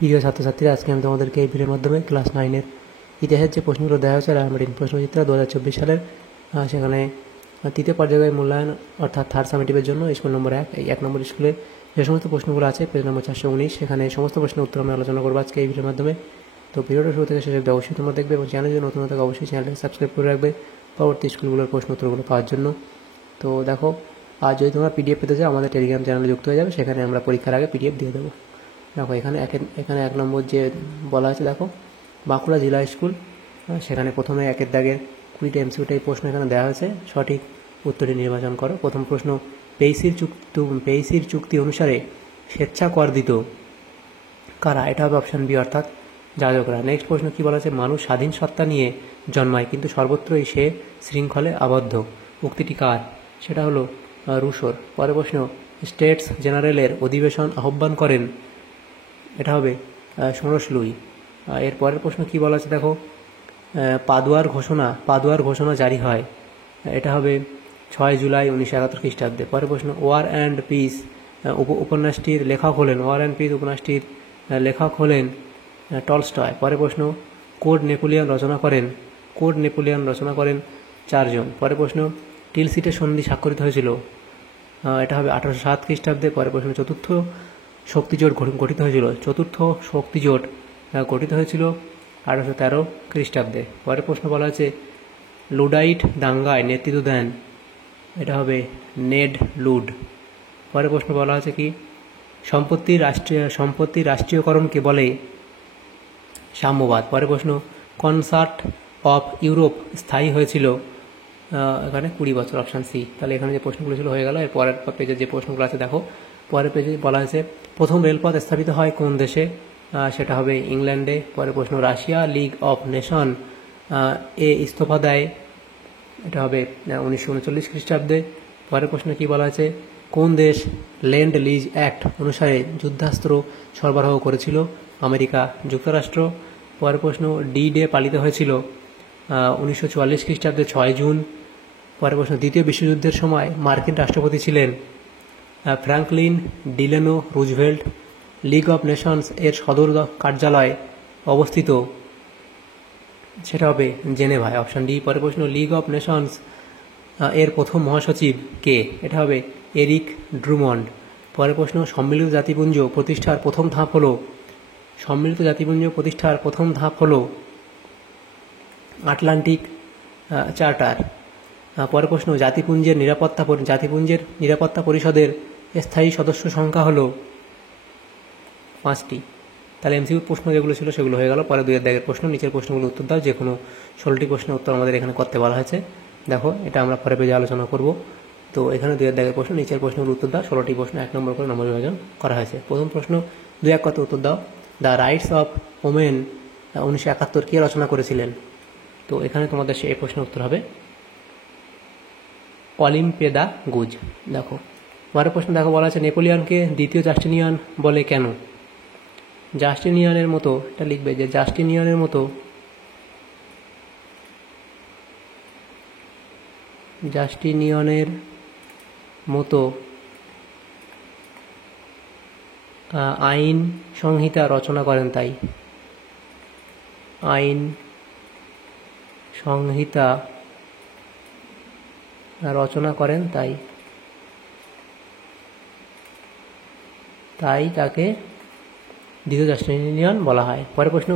প্রিয় ছাত্রছাত্রীরা, আজকে আমি তোমাদেরকে এই ভিডিওর মাধ্যমে ক্লাস 9-এর ইতিহাসের যে প্রশ্নগুলো দেওয়া হয়েছে রায়মার্টিন প্রশ্নচিত্র 2024 সালের, সেখানে তৃতীয় পর্যায়ের মূল্যায়ন অর্থাৎ থার্ড সামেটিভের জন্য স্কুল নম্বর 1, এই 1 নম্বর স্কুলে যে সমস্ত প্রশ্নগুলো আছে পেজ নম্বর 419, সেখানে সমস্ত প্রশ্নের উত্তর আমি আলোচনা করবো আজকে এই ভিডিওর মাধ্যমে। তো ভিডিওটা শুরু থেকে শেষ অবধি অবশ্যই তোমরা দেখবে এবং চ্যানেল যদি নতুন থাকে অবশ্যই চ্যানেলটাকে সাবস্ক্রাইব করে রাখবে পরবর্তী স্কুলগুলোর প্রশ্ন উত্তরগুলো পাওয়ার জন্য। তো দেখো, আর যদি তোমরা পিডিএফ পেতে চাও আমাদের টেলিগ্রাম চ্যানেলে যুক্ত হয়ে যাবে, সেখানে আমরা পরীক্ষার আগে পিডিএফ দিয়ে দেবো। দেখো এখানে 1 নম্বর যে বলা আছে, দেখো বাঁকুড়া জেলা স্কুল, সেখানে প্রথমে 1-এর দাগের 20টা এমসিকিউ প্রশ্ন এখানে দেওয়া হয়েছে, সঠিক উত্তরটি নির্বাচন করো। প্রথম প্রশ্ন, পেইসির চুক্তি অনুসারে স্বেচ্ছা কর দিত কারা? এটা হবে অপশান বি, অর্থাৎ যাজকরা। নেক্সট প্রশ্ন কি বলা আছে, মানুষ স্বাধীন সত্তা নিয়ে জন্মায় কিন্তু সর্বত্রই সে শৃঙ্খলে আবদ্ধ, উক্তিটি কার? সেটা হলো রুশোর। পরের প্রশ্ন, স্টেটস জেনারেলের অধিবেশন আহ্বান করেন? এটা হবে ষোড়শ লুই। এর পরের প্রশ্ন কি বলা আছে, দেখো পাদুয়ার ঘোষণা জারি হয়? এটা হবে 6 জুলাই 1971 খ্রিস্টাব্দে। পরের প্রশ্ন, ওয়ার অ্যান্ড পিস উপন্যাসটির লেখক হলেন টলস্টয়। পরের প্রশ্ন, কোড নেপোলিয়ন রচনা করেন 4 জন। পরের প্রশ্ন, টিলসিটের সন্ধি স্বাক্ষরিত হয়েছিল? এটা হবে 1807 খ্রিস্টাব্দে। পরের প্রশ্ন, চতুর্থ শক্তিজোট গঠিত হয়েছিল 1813 খ্রিস্টাব্দে। পরের প্রশ্ন বলা আছে, লুডাইট দাঙ্গায় নেতৃত্ব দেন? এটা হবে নেড লুড। পরের প্রশ্ন বলা আছে কি, সম্পত্তির রাষ্ট্রীয়করণকে বলে? সাম্যবাদ। পরের প্রশ্ন, কনসার্ট অফ ইউরোপ স্থায়ী হয়েছিল? এখানে 20 বছর, অপশান সি। তাহলে এখানে যে প্রশ্নগুলো ছিল হয়ে গেল। এর পরের পেজে যে প্রশ্নগুলো আছে দেখো, পরের পেজে বলা হয়েছে প্রথম রেলপথ স্থাপিত হয় কোন দেশে? সেটা হবে ইংল্যান্ডে। পরের প্রশ্ন, রাশিয়া লিগ অফ নেশন ইস্তফা দেয়? এটা হবে 1939 খ্রিস্টাব্দে। পরের প্রশ্ন কি বলা আছে, কোন দেশ ল্যান্ড লিজ অ্যাক্ট অনুসারে যুদ্ধাস্ত্র সরবরাহ করেছিল? আমেরিকা যুক্তরাষ্ট্র। পরের প্রশ্ন, ডি ডে পালিত হয়েছিল 1944 খ্রিস্টাব্দে 6 জুন। পরের প্রশ্ন, দ্বিতীয় বিশ্বযুদ্ধের সময় মার্কিন রাষ্ট্রপতি ছিলেন? Franklin Delano Roosevelt. League of Nations এর সদর কার্যালয় অবস্থিত? সেটা হবে জেনেভায়, অপশান ডি। পরের প্রশ্ন, লিগ অফ নেশনস এর প্রথম মহাসচিব কে? এটা হবে এরিক ড্রুমন্ড। পরের প্রশ্ন, সম্মিলিত জাতিপুঞ্জ প্রতিষ্ঠার প্রথম ধাপ হলো আটলান্টিক চার্টার। পরের প্রশ্ন, জাতিপুঞ্জের নিরাপত্তা পরিষদের স্থায়ী সদস্য সংখ্যা হলো 5টি। তাহলে এমসিকিউ প্রশ্ন যেগুলো ছিল সেগুলো হয়ে গেল। পরে 2-এর দাগের প্রশ্ন, নিচের প্রশ্নগুলো উত্তর দাও। যে কোনো 16টি প্রশ্নের উত্তর আমাদের এখানে করতে বলা হয়েছে। দেখো, এটা আমরা পরে পেজে আলোচনা করব। তো এখানে 2-এর দাগের প্রশ্ন, নিচের প্রশ্নগুলো উত্তর দাও। 16টি প্রশ্ন 1 নম্বর করে নম্বর বিভাজন করা হয়েছে। প্রথম প্রশ্ন, 2-1 কথা উত্তর দাও। দ্য রাইটস অফ ওমেন 1971 কে রচনা করেছিলেন? তো এখানে তোমাদের এই প্রশ্নের উত্তর হবে অলিম্পেদা গুজ। দেখো, পরের প্রশ্ন দেখো, বলা আছে নেপোলিয়নকে দ্বিতীয় জাস্টিনিয়ান বলে কেন? জাস্টিনিয়ানের মতো, এটা লিখবে যে জাস্টিনিয়ানের মতো আইন সংহিতা রচনা করেন তাই। আইন সংহিতা রচনা করেন তাই তাকে দ্বিতীয় জাস্টিনিয়ান বলা হয়। পরের প্রশ্ন,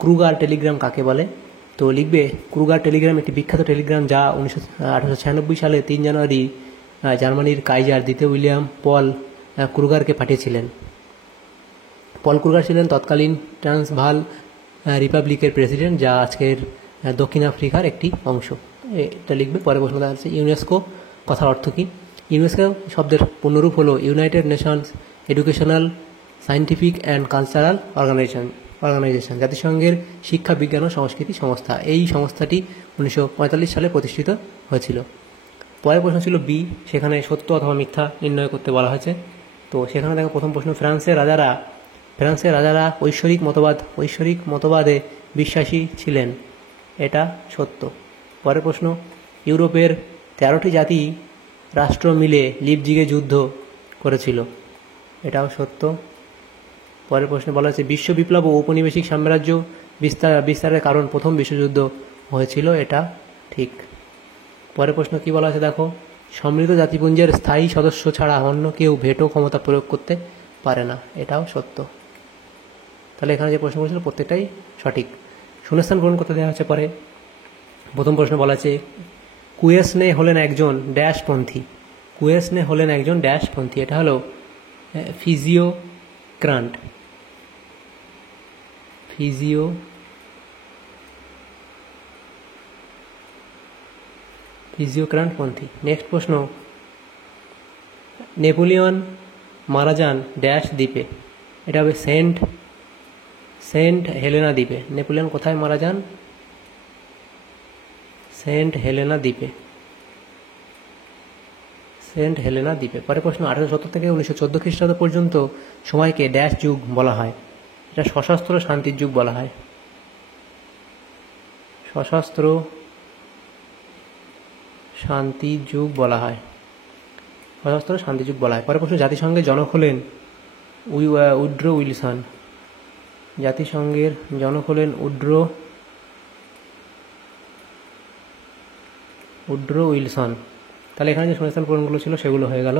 ক্রুগার টেলিগ্রাম কাকে বলে? তো লিখবে, ক্রুগার টেলিগ্রাম একটি বিখ্যাত টেলিগ্রাম যা 1896 সালে 3 জানুয়ারি জার্মানির কাইজার দ্বিতীয় উইলিয়াম পল ক্রুগারকে পাঠিয়েছিলেন। পল ক্রুগার ছিলেন তৎকালীন ট্রান্সভাল রিপাবলিকের প্রেসিডেন্ট, যা আজকের দক্ষিণ আফ্রিকার একটি অংশ। এটা লিখবে। পরের প্রশ্ন দেখা যাচ্ছে, ইউনেস্কো কথার অর্থ কী? ইউনেস্কো শব্দের পূর্ণরূপ হলো United Nations Educational, Scientific and Cultural Organization, জাতিসংঘের শিক্ষা, বিজ্ঞান ও সংস্কৃতি সংস্থা। এই সংস্থাটি 1945 সালে প্রতিষ্ঠিত হয়েছিল। পরের প্রশ্ন ছিল বি, সেখানে সত্য অথবা মিথ্যা নির্ণয় করতে বলা হয়েছে। তো সেখানে দেখো, প্রথম প্রশ্ন, ফ্রান্সের রাজারা ঐশ্বরিক মতবাদে বিশ্বাসী ছিলেন? এটা সত্য। পরের প্রশ্ন, ইউরোপের 13টি জাতি রাষ্ট্র মিলে লিপজিগে যুদ্ধ করেছিল? এটাও সত্য। পরের প্রশ্নে বলা হয়েছে বিশ্ব বিপ্লব ও ঔপনিবেশিক সাম্রাজ্য বিস্তারের কারণ প্রথম বিশ্বযুদ্ধ হয়েছিল, এটা ঠিক। পরের প্রশ্ন কি বলা আছে দেখো, সমৃদ্ধ জাতিপুঞ্জের স্থায়ী সদস্য ছাড়া অন্য কেউ ভেটো ক্ষমতা প্রয়োগ করতে পারে না, এটাও সত্য। তাহলে এখানে যে প্রশ্নগুলো ছিল প্রত্যেকটাই সঠিক। শূন্যস্থান পূরণ করতে দেওয়া হচ্ছে পরে। প্রথম প্রশ্ন বলা আছে কুয়েসনে হলেন একজন ড্যাশপন্থী। কুয়েসনে হলেন একজন ড্যাশপন্থী, এটা হলো ফিজিওক্রান্ট। ফিজিওক্রান্টপন্থী। নেক্সট প্রশ্ন, নেপোলিয়ন মারা যান ড্যাশ দ্বীপে, এটা হবে সেন্ট হেলেনা দ্বীপে। নেপোলিয়ন কোথায় মারা যান? সেন্ট হেলেনা দ্বীপে। পরে প্রশ্ন, 1870 থেকে 1914 খ্রিস্টাব্দ পর্যন্ত সময়কে ড্যাশ যুগ বলা হয়, এটা সশস্ত্র শান্তির যুগ বলা হয়। সশস্ত্র শান্তি যুগ বলা হয়। পরে প্রশ্ন, জাতিসংঘের জনক হলেন উড্রো উইলসন। জাতিসংঘের জনক হলেন উড্রো উইলসন। তাহলে এখানে যে শূন্যস্থান পূরণগুলো ছিল সেগুলো হয়ে গেল।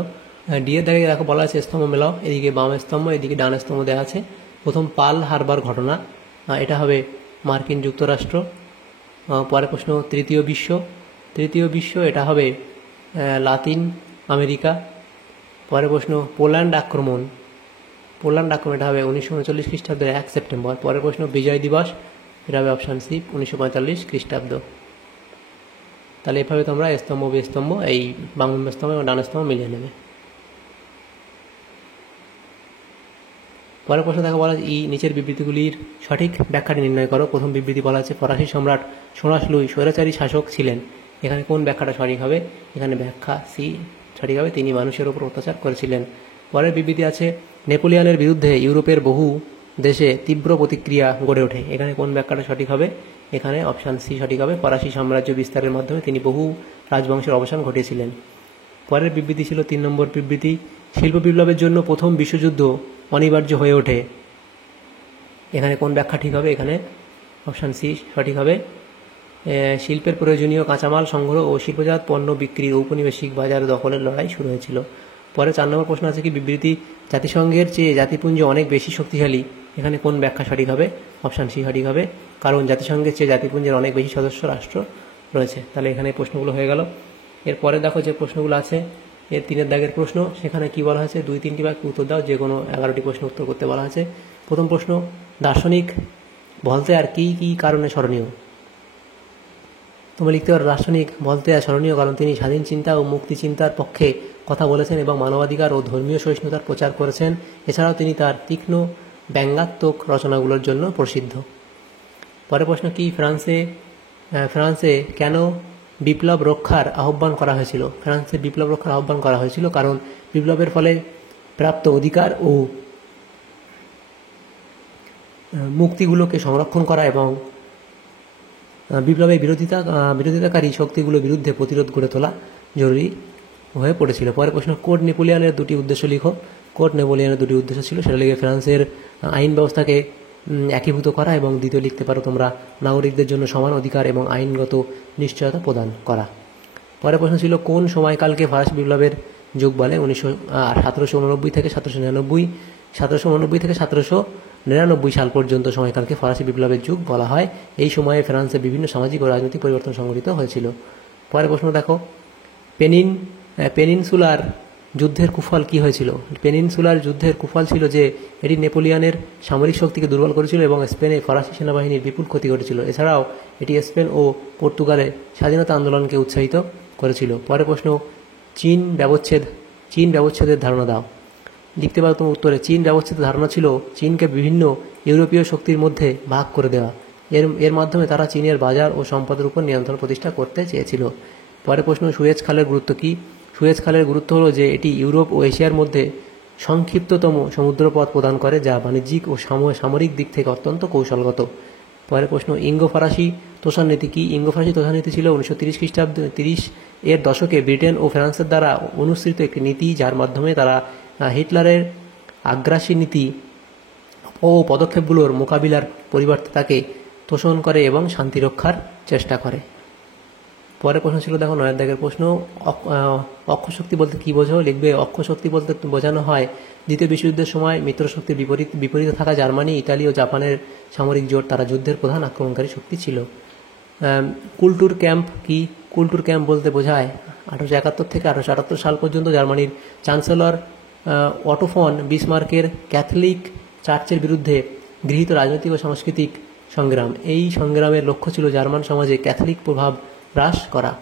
ডি এর দাগে দেখো বলা আছে স্তম্ভ মেলাও, এদিকে বাম স্তম্ভ এদিকে ডান স্তম্ভ দেওয়া আছে। প্রথম পার্ল হারবার ঘটনা, এটা হবে মার্কিন যুক্তরাষ্ট্র। পরের প্রশ্ন, তৃতীয় বিশ্ব এটা হবে লাতিন আমেরিকা। পরের প্রশ্ন, পোল্যান্ড আক্রমণ এটা হবে 1939 খ্রিস্টাব্দের 1 সেপ্টেম্বর। পরের প্রশ্ন, বিজয় দিবস এটা হবে অপশান সি 1945 খ্রিস্টাব্দ। তাহলে এভাবে তোমরা স্তম্ভ বিস্তম্ভ এই বাম স্তম্ভ এবং ডান স্তম্ভ মিলিয়ে নেবে। পরের প্রশ্ন দেখো বলা আছে নিচের বিবৃতিগুলির সঠিক ব্যাখ্যাটি নির্ণয় করো। প্রথম বিবৃতি বলা আছে ফরাসি সম্রাট সোনাস লুই স্বৈরাচারী শাসক ছিলেন, এখানে কোন ব্যাখ্যাটা সঠিক হবে? এখানে ব্যাখ্যা সি সঠিক হবে, তিনি মানুষের উপর অত্যাচার করেছিলেন। পরের বিবৃতি আছে নেপোলিয়নের বিরুদ্ধে ইউরোপের বহু দেশে তীব্র প্রতিক্রিয়া গড়ে ওঠে, এখানে কোন ব্যাখ্যাটা সঠিক হবে? এখানে অপশান সি সঠিক হবে, ফরাসি সাম্রাজ্য বিস্তারের মাধ্যমে তিনি বহু রাজবংশের অবসান ঘটিয়েছিলেন। পরের বিবৃতি ছিল 3 নম্বর বিবৃতি, শিল্প বিপ্লবের জন্য প্রথম বিশ্বযুদ্ধ অনিবার্য হয়ে ওঠে, এখানে কোন ব্যাখ্যা ঠিক হবে? এখানে অপশান সি সঠিক হবে, শিল্পের প্রয়োজনীয় কাঁচামাল সংগ্রহ ও শিল্পজাত পণ্য বিক্রির ঔপনিবেশিক বাজার দখলের লড়াই শুরু হয়েছিল। পরে 4 নম্বর প্রশ্ন আছে কি বিবৃতি জাতিসংঘের চেয়ে জাতিপুঞ্জ অনেক বেশি শক্তিশালী, এখানে কোন ব্যাখ্যা সঠিক হবে? অপশান সি সঠিক হবে, কারণ জাতিসংঘের চেয়ে জাতিপুঞ্জের অনেক বেশি সদস্য রাষ্ট্র রয়েছে। তাহলে এখানে প্রশ্নগুলো হয়ে গেল। এরপরে দেখো যে প্রশ্নগুলো আছে, এর 3 দাগের প্রশ্ন, সেখানে কি বলা হয়েছে 2-3টি বাক্যে উত্তর দাও, যে কোনো 11টি প্রশ্ন উত্তর করতে বলা হয়েছে। প্রথম প্রশ্ন, দার্শনিক ভলতেয়ার কি কি কারণে স্মরণীয়? তোমরা লিখতে পারো দার্শনিক ভলতেয়ার স্মরণীয় কারণ তিনি স্বাধীন চিন্তা ও মুক্তি চিন্তার পক্ষে কথা বলেছেন এবং মানবাধিকার ও ধর্মীয় সহিষ্ণুতার প্রচার করেছেন। এছাড়াও তিনি তার তীক্ষ্ণ ব্যঙ্গাত্মক রচনাগুলোর জন্য প্রসিদ্ধ। পরের প্রশ্ন কি, ফ্রান্সে কেন বিপ্লব রক্ষার আহ্বান করা হয়েছিল? ফ্রান্সে বিপ্লব রক্ষার আহ্বান করা হয়েছিল কারণ বিপ্লবের ফলে প্রাপ্ত অধিকার ও মুক্তিগুলোকে সংরক্ষণ করা এবং বিপ্লবের বিরোধিতাকারী শক্তিগুলোর বিরুদ্ধে প্রতিরোধ গড়ে তোলা জরুরি হয়ে পড়েছিল। পরের প্রশ্ন, কোড নেপোলিয়নের 2টি উদ্দেশ্য লিখো। কোড নেপোলিয়নের 2টি উদ্দেশ্য ছিল, সেটা লিখে ফ্রান্সের আইন ব্যবস্থাকে একীভূত করা এবং দ্বিতীয় লিখতে পারো তোমরা নাগরিকদের জন্য সমান অধিকার এবং আইনগত নিশ্চয়তা প্রদান করা। পরের প্রশ্ন ছিল কোন সময়কালকে ফরাসি বিপ্লবের যুগ বলে? 1789 থেকে 1799, 1789 থেকে 1799 সাল পর্যন্ত সময়কালকে ফরাসি বিপ্লবের যুগ বলা হয়। এই সময়ে ফ্রান্সে বিভিন্ন সামাজিক ও রাজনৈতিক পরিবর্তন সংঘটিত হয়েছিল। পরের প্রশ্ন দেখো, পেনিনসুলার যুদ্ধের কুফল কি হয়েছিল? পেনিনসুলার যুদ্ধের কুফল ছিল যে এটি নেপোলিয়নের সামরিক শক্তিকে দুর্বল করেছিল এবং স্পেনে ফরাসি সেনাবাহিনীর বিপুল ক্ষতি ঘটেছিল। এছাড়াও এটি স্পেন ও পর্তুগালে স্বাধীনতা আন্দোলনকে উৎসাহিত করেছিল। পরের প্রশ্ন, চীন ব্যবচ্ছেদের ধারণা দাও। লিখতে পারো তোমার উত্তরে, চীন ব্যবচ্ছেদের ধারণা ছিল চীনকে বিভিন্ন ইউরোপীয় শক্তির মধ্যে ভাগ করে দেওয়া, এর মাধ্যমে তারা চীনের বাজার ও সম্পদের উপর নিয়ন্ত্রণ প্রতিষ্ঠা করতে চেয়েছিল। পরের প্রশ্ন, সুয়েজ খালের গুরুত্ব কি? সুয়েজ খালের গুরুত্ব হলো যে এটি ইউরোপ ও এশিয়ার মধ্যে সংক্ষিপ্ততম সমুদ্রপথ প্রদান করে, যা বাণিজ্যিক ও সামরিক দিক থেকে অত্যন্ত কৌশলগত। পরের প্রশ্ন, ইঙ্গো ফরাসি তোষণ নীতি কি? ইঙ্গো ফরাসি তোষণ নীতি ছিল 1930 খ্রিস্টাব্দ 30 এর দশকে ব্রিটেন ও ফ্রান্সের দ্বারা অনুসৃত একটি নীতি, যার মাধ্যমে তারা হিটলারের আগ্রাসী নীতি ও পদক্ষেপগুলোর মোকাবিলার পরিবর্তে তাকে তোষণ করে এবং শান্তি রক্ষার চেষ্টা করে। পরের প্রশ্ন ছিল দেখো 9 দাগের প্রশ্ন, অক্ষশক্তি বলতে কি বোঝো? লিখবে অক্ষশক্তি বলতে বোঝানো হয় দ্বিতীয় বিশ্বযুদ্ধের সময় মিত্রশক্তির বিপরীতে থাকা জার্মানি, ইতালি ও জাপানের সামরিক জোট, তারা যুদ্ধের প্রধান আক্রমণকারী শক্তি ছিল। কুলটুর ক্যাম্প কি? কুলটুর ক্যাম্প বলতে বোঝায় 1871 থেকে 1878 সাল পর্যন্ত জার্মানির চ্যান্সেলর অটো ফন বিসমার্কের ক্যাথলিক চার্চের বিরুদ্ধে গৃহীত রাজনৈতিক ও সাংস্কৃতিক সংগ্রাম। এই সংগ্রামের লক্ষ্য ছিল জার্মান সমাজে ক্যাথলিক প্রভাব হ্রাস করা।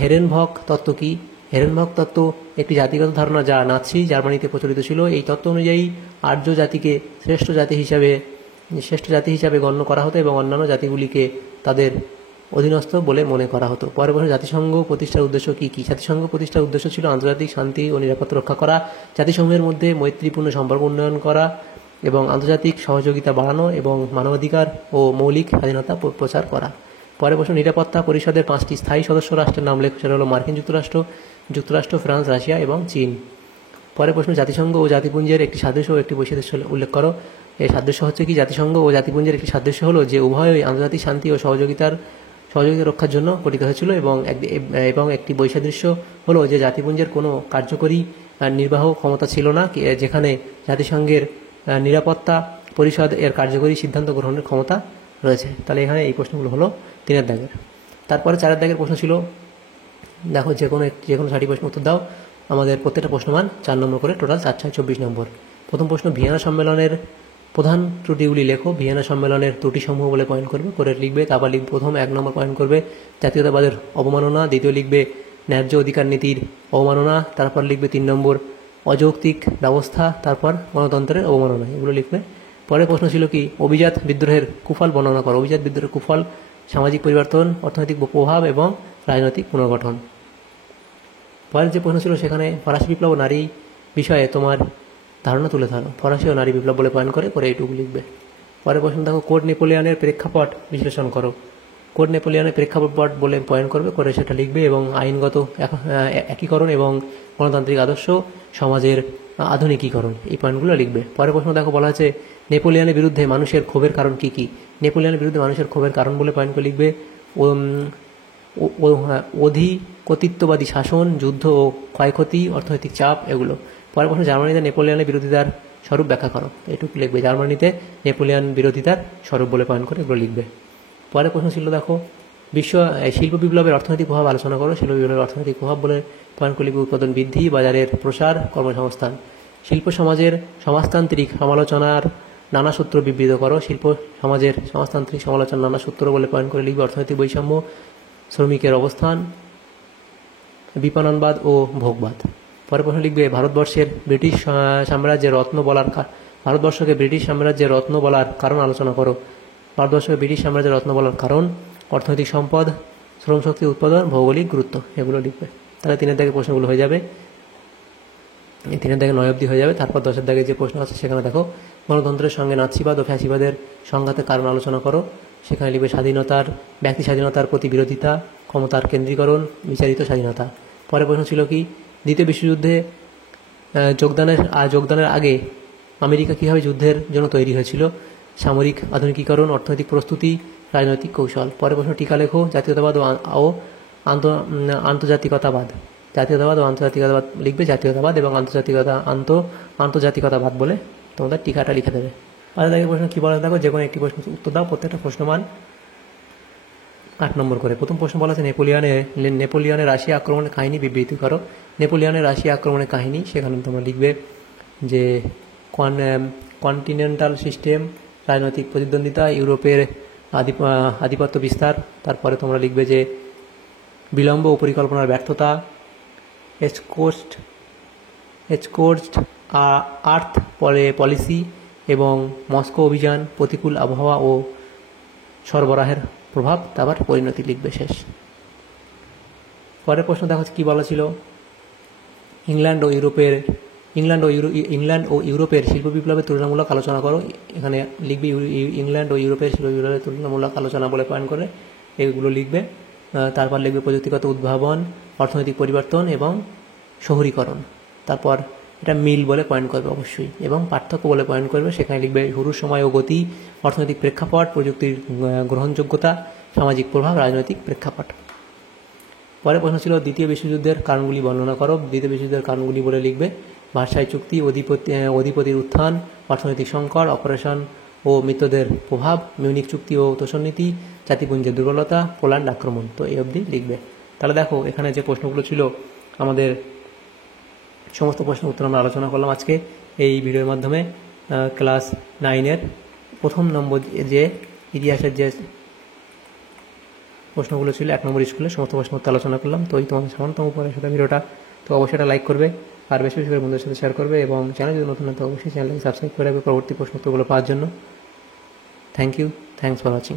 হেরেনভক তত্ত্ব কি? হেরেনভক তত্ত্ব একটি জাতিগত ধারণা যা নাৎসি জার্মানিতে প্রচলিত ছিল। এই তত্ত্ব অনুযায়ী আর্য জাতিকে শ্রেষ্ঠ জাতি হিসাবে গণ্য করা হতো এবং অন্যান্য জাতিগুলিকে তাদের অধীনস্থ বলে মনে করা হতো। পরে বছর জাতিসংঘ প্রতিষ্ঠার উদ্দেশ্য কি? জাতিসংঘ প্রতিষ্ঠার উদ্দেশ্য ছিল আন্তর্জাতিক শান্তি ও নিরাপত্তা রক্ষা করা, জাতিসমূহের মধ্যে মৈত্রীপূর্ণ সম্পর্ক উন্নয়ন করা এবং আন্তর্জাতিক সহযোগিতা বাড়ানো এবং মানবাধিকার ও মৌলিক স্বাধীনতা প্রচার করা। পরে বছর নিরাপত্তা পরিষদের 5টি স্থায়ী সদস্য রাষ্ট্রের নাম লেখ। সেটা হলো মার্কিন যুক্তরাষ্ট্র, ফ্রান্স, রাশিয়া এবং চীন। পরে প্রশ্ন, জাতিসংঘ ও জাতিপুঞ্জের একটি সাদৃশ্য ও একটি বৈসাদৃশ্য উল্লেখ করো। এই সাদৃশ্য হচ্ছে কি? জাতিসংঘ ও জাতিপুঞ্জের একটি সাদৃশ্য হলো যে উভয়ই আন্তর্জাতিক শান্তি ও সহযোগিতা রক্ষার জন্য গঠিত হয়েছিল এবং একটি বৈসাদৃশ্য হলো যে জাতিপুঞ্জের কোনো কার্যকরী নির্বাহ ক্ষমতা ছিল না, যেখানে জাতিসংঘের নিরাপত্তা পরিষদ এর কার্যকরী সিদ্ধান্ত গ্রহণের ক্ষমতা রয়েছে। তাহলে এখানে এই প্রশ্নগুলো হলো 3 দাগের। তারপরে 4 দাগের প্রশ্ন ছিল, দেখো যে কোনো 6টি প্রশ্ন উত্তর দাও। আমাদের প্রত্যেকটা প্রশ্নমান 4 নম্বর করে, টোটাল 4 6 24 নম্বর। প্রথম প্রশ্ন, ভিয়েনা সম্মেলনের প্রধান ত্রুটিগুলি লেখো। ভিয়েনা সম্মেলনের ত্রুটিসমূহ বলে পয়েন্ট করে লিখবে। তারপর লিখবে প্রথম 1 নম্বর পয়েন্ট করবে জাতীয়তাবাদের অবমাননা, দ্বিতীয় লিখবে ন্যায্য অধিকার নীতির অবমাননা, তারপর লিখবে 3 নম্বর অযৌক্তিক ব্যবস্থা, তারপর গণতন্ত্রের অবমাননা, এগুলো লিখবে। পরের প্রশ্ন ছিল কি? অভিজাত বিদ্রোহের কুফল বর্ণনা করো। অভিজাত বিদ্রোহের কুফল: সামাজিক পরিবর্তন, অর্থনৈতিক প্রভাব এবং রাজনৈতিক পুনর্গঠন। পরের যে প্রশ্ন ছিল সেখানে ফরাসি বিপ্লব ও নারী বিষয়ে তোমার ধারণা তুলে ধরো। ফরাসি ও নারী বিপ্লব বলে পয়েন্ট করে এইটুকু লিখবে। পরের প্রশ্ন দেখো, কোড নেপোলিয়নের প্রেক্ষাপট বিশ্লেষণ করো। কোড নেপোলিয়নের প্রেক্ষাপট বলে পয়েন্ট করে সেটা লিখবে এবং আইনগত একীকরণ এবং গণতান্ত্রিক আদর্শ সমাজের আধুনিকীকরণ, এই পয়েন্টগুলো লিখবে। পরের প্রশ্ন দেখো, বলা আছে নেপোলিয়নের বিরুদ্ধে মানুষের ক্ষোভের কারণ কি কি? নেপোলিয়নের বিরুদ্ধে মানুষের ক্ষোভের কারণ বলে পয়েন্ট করে লিখবে অধিকর্তৃত্ববাদী শাসন, যুদ্ধ ও ক্ষয়ক্ষতি, অর্থনৈতিক চাপ, এগুলো। পরের প্রশ্ন, জার্মানিতে নেপোলিয়নের বিরোধিতার স্বরূপ ব্যাখ্যা করো। এটুকু লিখবে, জার্মানিতে নেপোলিয়ন বিরোধিতার স্বরূপ বলে পয়েন্ট করে এগুলো লিখবে। পরের প্রশ্ন ছিল দেখো, শিল্প বিপ্লবের অর্থনৈতিক প্রভাব আলোচনা করো। শিল্প বিপ্লবের অর্থনৈতিক প্রভাব বলে পয়েন্ট করে লিখবে উৎপাদন বৃদ্ধি, বাজারের প্রসার, কর্মসংস্থান। শিল্প সমাজের সমাজতান্ত্রিক সমালোচনার নানা সূত্র বিবৃত করো। শিল্প সমাজের সমাজতান্ত্রিক সমালোচনার নানা সূত্র বলে পয়েন্ট করে লিখবে অর্থনৈতিক বৈষম্য, শ্রমিকের অবস্থান, বিপণনবাদ ও ভোগবাদ। পরের প্রশ্ন লিখবে ভারতবর্ষকে ব্রিটিশ সাম্রাজ্যের রত্ন বলার কারণ আলোচনা করো। ভারতবর্ষকে ব্রিটিশ সাম্রাজ্যের রত্ন বলার কারণ: অর্থনৈতিক সম্পদ, শ্রমশক্তি উৎপাদন, ভৌগোলিক গুরুত্ব, এগুলো লিখবে। তাহলে 3 দাগের প্রশ্নগুলো হয়ে যাবে। এই 3 দাগে 9 অবধি হয়ে যাবে। তারপর 10 দাগে যে প্রশ্ন আছে সেখানে দেখো, গণতন্ত্রের সঙ্গে নাৎসিবাদ ও ফ্যাসিবাদের সংঘাতের কারণ আলোচনা করো। সেখানে লিখবে ব্যক্তি স্বাধীনতার প্রতি বিরোধিতা, ক্ষমতার কেন্দ্রীকরণ, বিচারিত স্বাধীনতা। পরের প্রশ্ন ছিল কি? দ্বিতীয় বিশ্বযুদ্ধে যোগদানের আগে আমেরিকা কীভাবে যুদ্ধের জন্য তৈরি হয়েছিল? সামরিক আধুনিকীকরণ, অর্থনৈতিক প্রস্তুতি, রাজনৈতিক কৌশল। পরের প্রশ্ন, টিকা লেখো। জাতীয়তাবাদ ও আন্তর্জাতিকতাবাদ। জাতীয়তাবাদ ও আন্তর্জাতিকতাবাদ লিখবে। জাতীয়তাবাদ এবং আন্তর্জাতিকতাবাদ বলে তোমাদের টিকাটা লিখে দেবে। আর দেখে প্রশ্ন কী বলা দেখো, যে কোনো একটি প্রশ্ন উত্তর দাও। প্রত্যেকটা প্রশ্নমান 8 নম্বর করে। প্রথম প্রশ্ন বলা আছে নেপোলিয়নের রাশিয়া আক্রমণের কাহিনী বিবৃতি করো। নেপোলিয়নের রাশিয়া আক্রমণের কাহিনী, সেখানে তোমরা লিখবে যে কন্টিনেন্টাল সিস্টেম, রাজনৈতিক প্রতিদ্বন্দ্বিতা, ইউরোপের আধিপত্য বিস্তার। তারপরে তোমরা লিখবে যে বিলম্ব ও পরিকল্পনার ব্যর্থতা, এসকোস্ট আর্থ পলিসি এবং মস্কো অভিযান, প্রতিকূল আবহাওয়া ও সরবরাহের প্রভাব, তারপর পরিণতি লিখবে শেষ। পরের প্রশ্ন দেখো কি বলা ছিল, ইংল্যান্ড ও ইউরোপের শিল্প বিপ্লবের তুলনামূলক আলোচনা করো। এখানে লিখবে ইংল্যান্ড ও ইউরোপের শিল্প বিপ্লবের তুলনামূলক আলোচনা বলে পয়েন্ট করে এগুলো লিখবে। তারপর লিখবে প্রযুক্তিগত উদ্ভাবন, অর্থনৈতিক পরিবর্তন এবং শহরীকরণ। তারপর এটা মিল বলে পয়েন্ট করবে অবশ্যই, এবং পার্থক্য বলে পয়েন্ট করবে। সেখানে লিখবে শুরুর সময় ও গতি, অর্থনৈতিক প্রেক্ষাপট, প্রযুক্তির গ্রহণযোগ্যতা, সামাজিক প্রভাব, রাজনৈতিক প্রেক্ষাপট। পরের প্রশ্ন ছিল দ্বিতীয় বিশ্বযুদ্ধের কারণগুলি বর্ণনা করো। দ্বিতীয় বিশ্বযুদ্ধের কারণগুলি বলে লিখবে ভার্সাই চুক্তি, অধিপতির উত্থান, অর্থনৈতিক সংকট, অপারেশন ও মৃতদের প্রভাব, মিউনিক চুক্তি ও তোষণনীতি, জাতিপুঞ্জের দুর্বলতা, পোল্যান্ড আক্রমণ। তো এই অবধি লিখবে। তাহলে দেখো এখানে যে প্রশ্নগুলো ছিল আমাদের সমস্ত প্রশ্নের উত্তর আমরা আলোচনা করলাম আজকে এই ভিডিওর মাধ্যমে। ক্লাস 9-এর প্রথম নম্বর যে ইতিহাসের যে প্রশ্নগুলো ছিল 1 নম্বর স্কুলে সমস্ত প্রশ্ন উত্তর আলোচনা করলাম। তো এই তোমাদের সামান্যতম পরে সাথে ভিডিওটা, তো অবশ্যই এটা লাইক করবে আর বেশি বেশি করে বন্ধুদের সাথে শেয়ার করবে, এবং চ্যানেল যদি নতুন তো অবশ্যই চ্যানেলকে সাবস্ক্রাইব করে রাখবে পরবর্তী প্রশ্ন উত্তরগুলো পাওয়ার জন্য। Thank you, thanks for watching.